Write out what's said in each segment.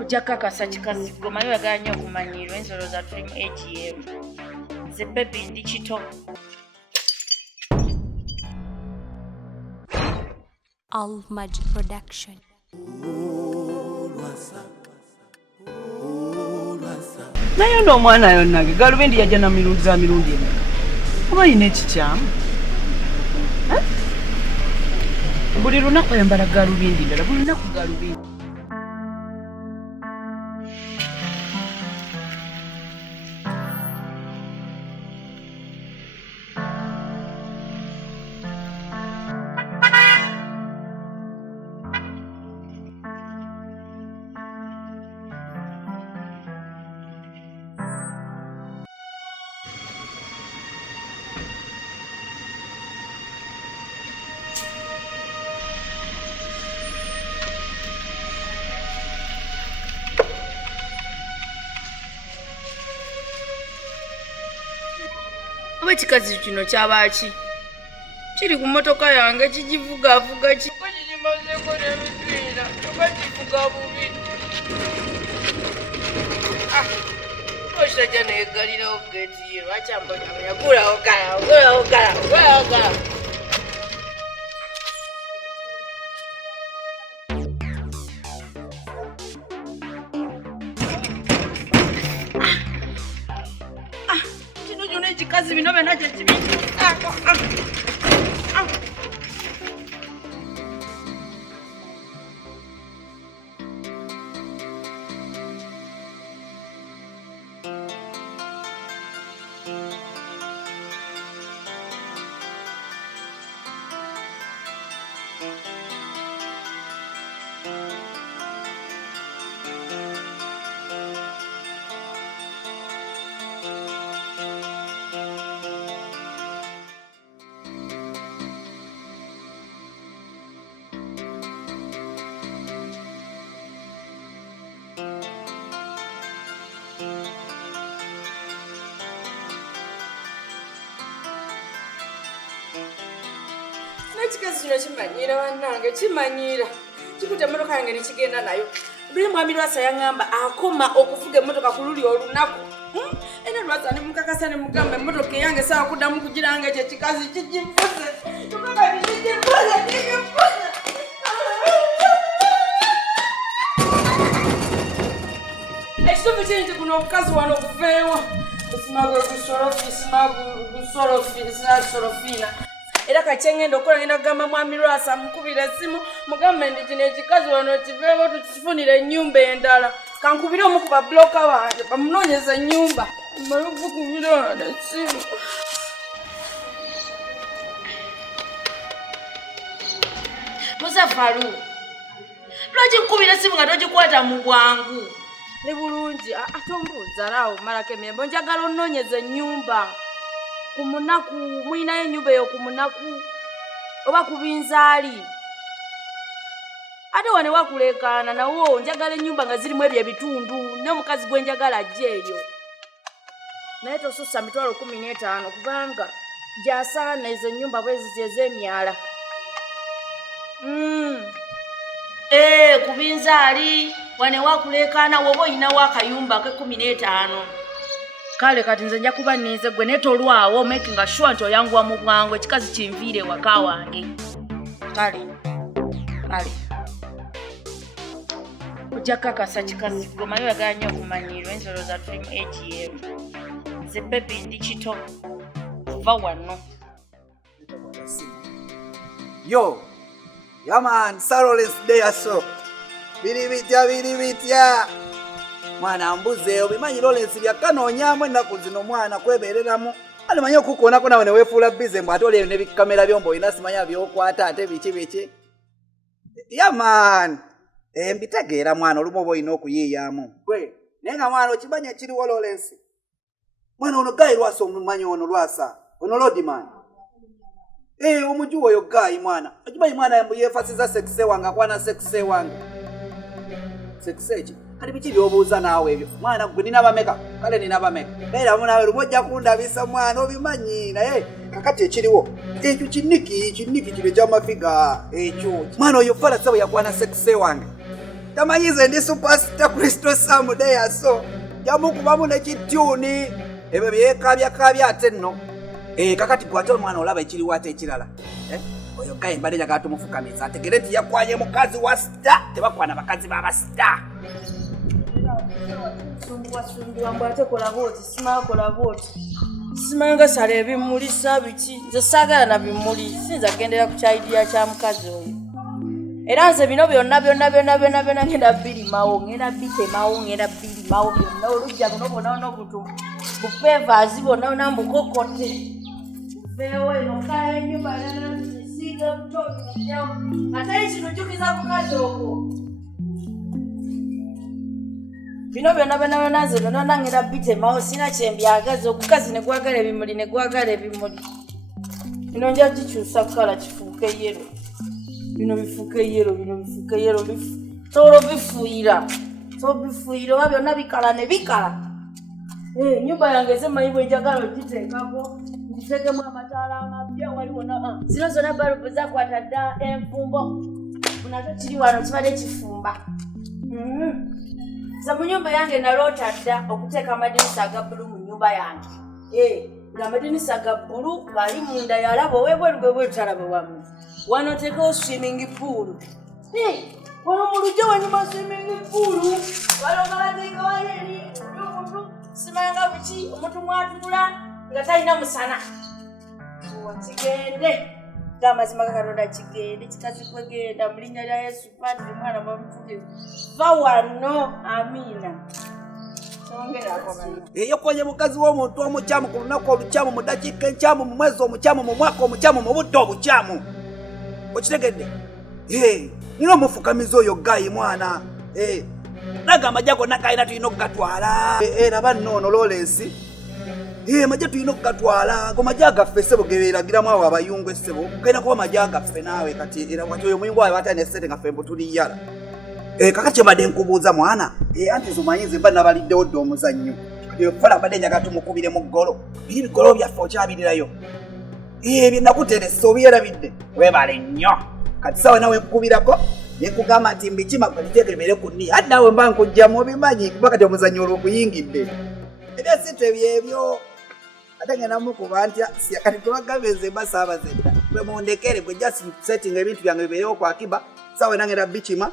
Ojja kakasa kikazi gomayo yagala nnyo okumanyirwa ensolo za tuli mu ATM. Nze bebi ndi kito. ALMAGIC production. Naye n'omwana yonnage galubindi yajja na mirundi za mirundi emeka oba yina ekikyamu buli lunaku ayambala galubindi ndala buli lunaku galubindi. Oba ekikazi kino kyabaki kiri ku mmotoka yange kigivugavuga kimazeeko n'ebipiira oba kivuga bubi. Osajja neegalirawo geeti ye lwaki ambonyamanya gulawo gala. Ekikazi bino byonna gye kibintuukaako. Ekikazi kino kimanyiira bannange kimanyiira kikuta emmotoka yange ne kigenda nayo. Buli mwami LWASA yaŋŋamba akoma okuvuga emmotoka ku luli olunaku. Era LWASA ne mukakasa ne mugamba emmotoka eyange sawa kuddamu kugiranga ekyo ekikazi kigivuze. Ekituufu kiri nti guno omukazi wano okuveewa osimagwe gusorofina. Era kakyengenda okukola ngenda kugamba mwami LWASA mukubira essimu mugambe nti kino ekikazi wano kiveewo tukifunire ennyumba endala. Kankubire omu ku babulooka bange bamunoonyeza ennyumba mmale okukubira wano essimu. Musafaru lwaki nkubira essimu nga togikwata mu bwangu? Ne bulungi ate ombuuza laawo malako emirembe njagala onnoonyeza ennyumba. Kumunaku mwinayo ennyumba eyo ku munaku oba ku binzaali ate wane wakuleekaana nawo njagala ennyumba nga zirimu ebyo ebitundu n'omukazi gwe njagala ajja eyo naye tosussa mitwalo 15 kubanga gyasaana ezo ennyumba bwezi ez'emyala. Ku binzaali wane wakuleekaana woba oyinawo akayumba ke 15. Kale kati nze nja kuba nnize gwe netolwawo making sure nti oyanguwa mu bwangu ekikazi kinviire waka wange. Kale ojja kakasa kikazi gomayo yagala nnyo okumanyirwa ensolo za tuli mu ATM. Nze bebi ndi kito va wano. Yo, yaman, Sarolens Day so. Biri bitya. Mwana mbuze obimanyi Lawrence byakanoonyaamu ennaku zino mwana kwebeereramu ale manyi okukoonako nawe ne weefuula bize mbw ate oli ne bikamera byombo olina simanya byokwata ate biki yaman mbitegeera mwana olumu oba olina okuyiiyaamu gwe naye nga mwana okimanyi ekiriwo Lawrence mwana ono Guy LWASA omumanyi ono LWASA ono Lordman omujuwa oyo Guy mwana okimanyi mwana yeefasiza sekise wange akwana sekise wange sekise ki kali biki byobuuza naawe ebyo mwana gwe nina bameka kale nina bameka era munawe lumojja kundabisa mwana obimanyi naye kakati ekiriwo ekyo kiniki kino eky'amafiga ekyo mwana oyo fala sabo yakwana sekise wange tamanyize ndi superstar Kristo Samudeya so jamukubamu nekityuni ebyo byekabyakabya ate nno kakati gwate omwana olaba ekiriwo ate ekirala oyo gaye mbadde njagala tumufukamiza ategere nti yakwanye mukazi wa sita tebakwana bakazi b'abasita sumbuwasumbuwa mbw ate kola booti simakola booti simanga sala ebimulisa biki nze saagala na bimuli sinza gendera ku kyaidiya kya mukazi oyo era nze bino byonna ngenda birimawo ngenda bitemawo ngenda birimawo byonna olujja buno bwonna obutu bufeevaazi bwonna mbukokote veewo eno kala ennyumba nasiiga butooti ate kino jjukiza mukazi okwo bino byonna nze byonna ngenda bitemawo sina kyembyagaza okukazi ne gwagala ebimuli bino nja kikyusa kala kifuuka yero bino bifuuka yero sobola obifuuyira oba byonna bikala ne bikala ennyumba yange ezemanyi bwe njagala ogiteekako ngitegemu amataala amapya waliwo zino zonna balubu zakwata dda enfumbo nakyo kiri wano kibadde kifumba za mu nyumba yange naloota dda okuteeka amadinisa aga bbulu mu nyumba yange ng'amadinisa aga bbulu ng'ali munda yalaba owebweru bwe bwetalaba wamu wano oteekawo swimming pool wano mu lujja wanyuma swimming pool walogalazinga wayeri omuntu simanga buki omuntu mwatula nga talina musana kigende ng'amazima gakatonda kigende kitazikwegenda mu linnya lya Yesu Patri mwana mwamutukuvu va wano amiina eyokonye mukazi w'omuntu omukyamu ku lunaku olukyamu mu ddakiika enkyamu mu mwezi omukyamu mu mwaka omukyamu mu budde obukyamu okitegedde nina omufukamiza oyo gayi mwana naga amajja gonna galina tulina okugatwala raba nno Lawrence amajja tulina okugatwala go majja agaffe ssebo gebeeragiramu awo abayungu essebo galina kuba majja agaffe naawe kati era wati oyo muyungu wawe batane essente ngaffe mbu tuliyala kakati kyembadde nkubuuza mwana anti zomanyi nze mba nabaliddewo dde omuzannyo fala mbadde njagala tumukubire mu ggolo biri bigolo byaffe okyabirirayo bye nakuteresa obyerabidde webale nnyo kati sawa nawe nkubirako nekugamba nti mbikima gweniteekebere ku nni ati nawe mba nkujjamu obimanyi kuba kati omuzannyo olwo oguyingidde ebyasitu ebyebyo ate ngenda mukuba ntya kati tebagambye nze mba saabazedda gwe mundekere gwe just setting ebintu byange bibeerewo ku akiba sawa nangenda bikima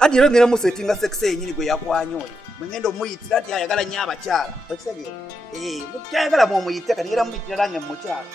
ati era ngenda musetinga sekisi yenyini gwe yakwanya oyo mwengenda omuyitira nti ayagala nnyo abakyala okitegeera mukyayagala mwomuyite kati ngenda muyitira nange mukyala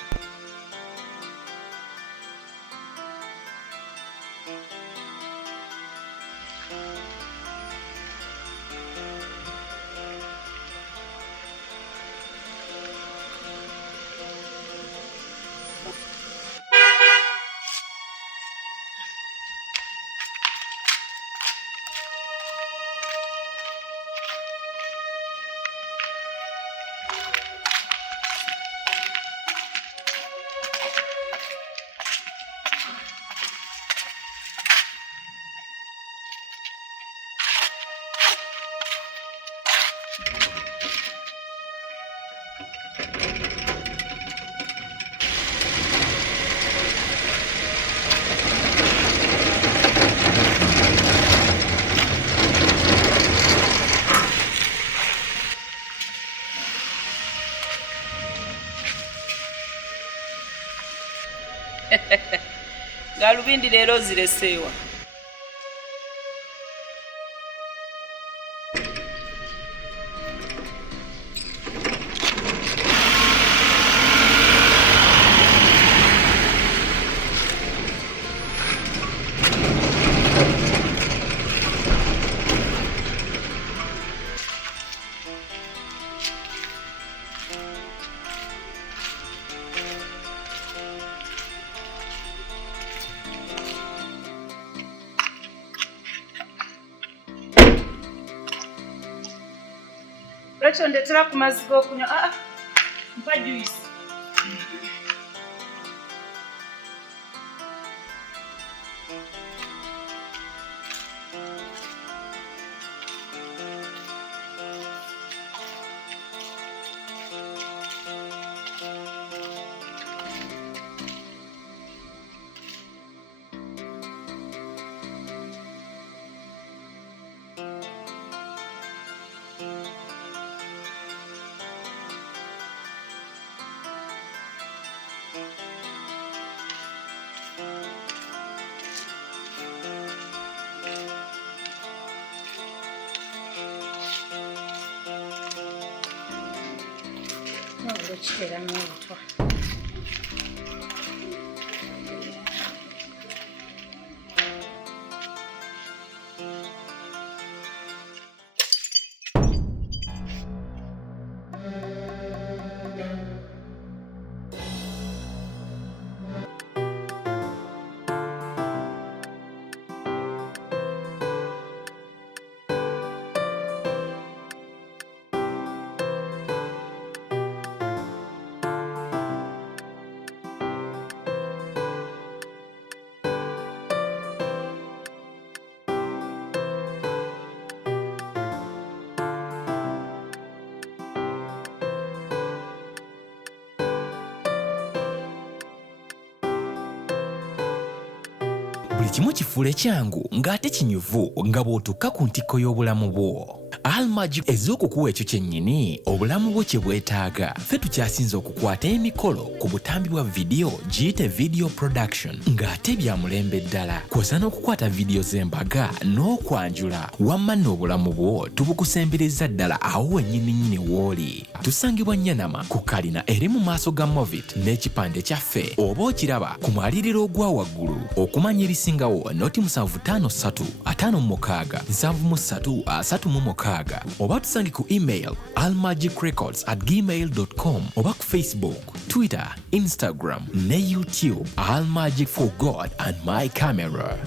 Galubindi leero zireseewa. Reachel ndetera ku mazzi g'okunywa. Mpa juice. okiteeramu obutwa. Buli kimu kifuule kyangu ng'ate kinyuvu nga bw'otukka ku ntikko y'obulamu bwo. ALMAGIC ez'okukuwa ekyo kyennyini obulamu bwo kye bwetaaga. Ffe tukyasinze okukwata emikolo ku butambi bwa vidiyo giyite video production ng'ate bya mulembe ddala. Kw'osa n'okukwata vidiyo z'embaga n'okwanjula wamma n'obulamu bwo tubukusembereza ddala awo wennyini w'oli. Tusangibwa Nyanama ku kalina eri mu maaso ga Movit n'ekipande kyaffe oba okiraba ku mwaliriro ogwa waggulu. Okumanya erisingawo noti 753 56 73 36 oba tusange ku email almagicrecords@gmail.com oba ku Facebook, Twitter, Instagram ne YouTube. ALMAGIC for God and my camera.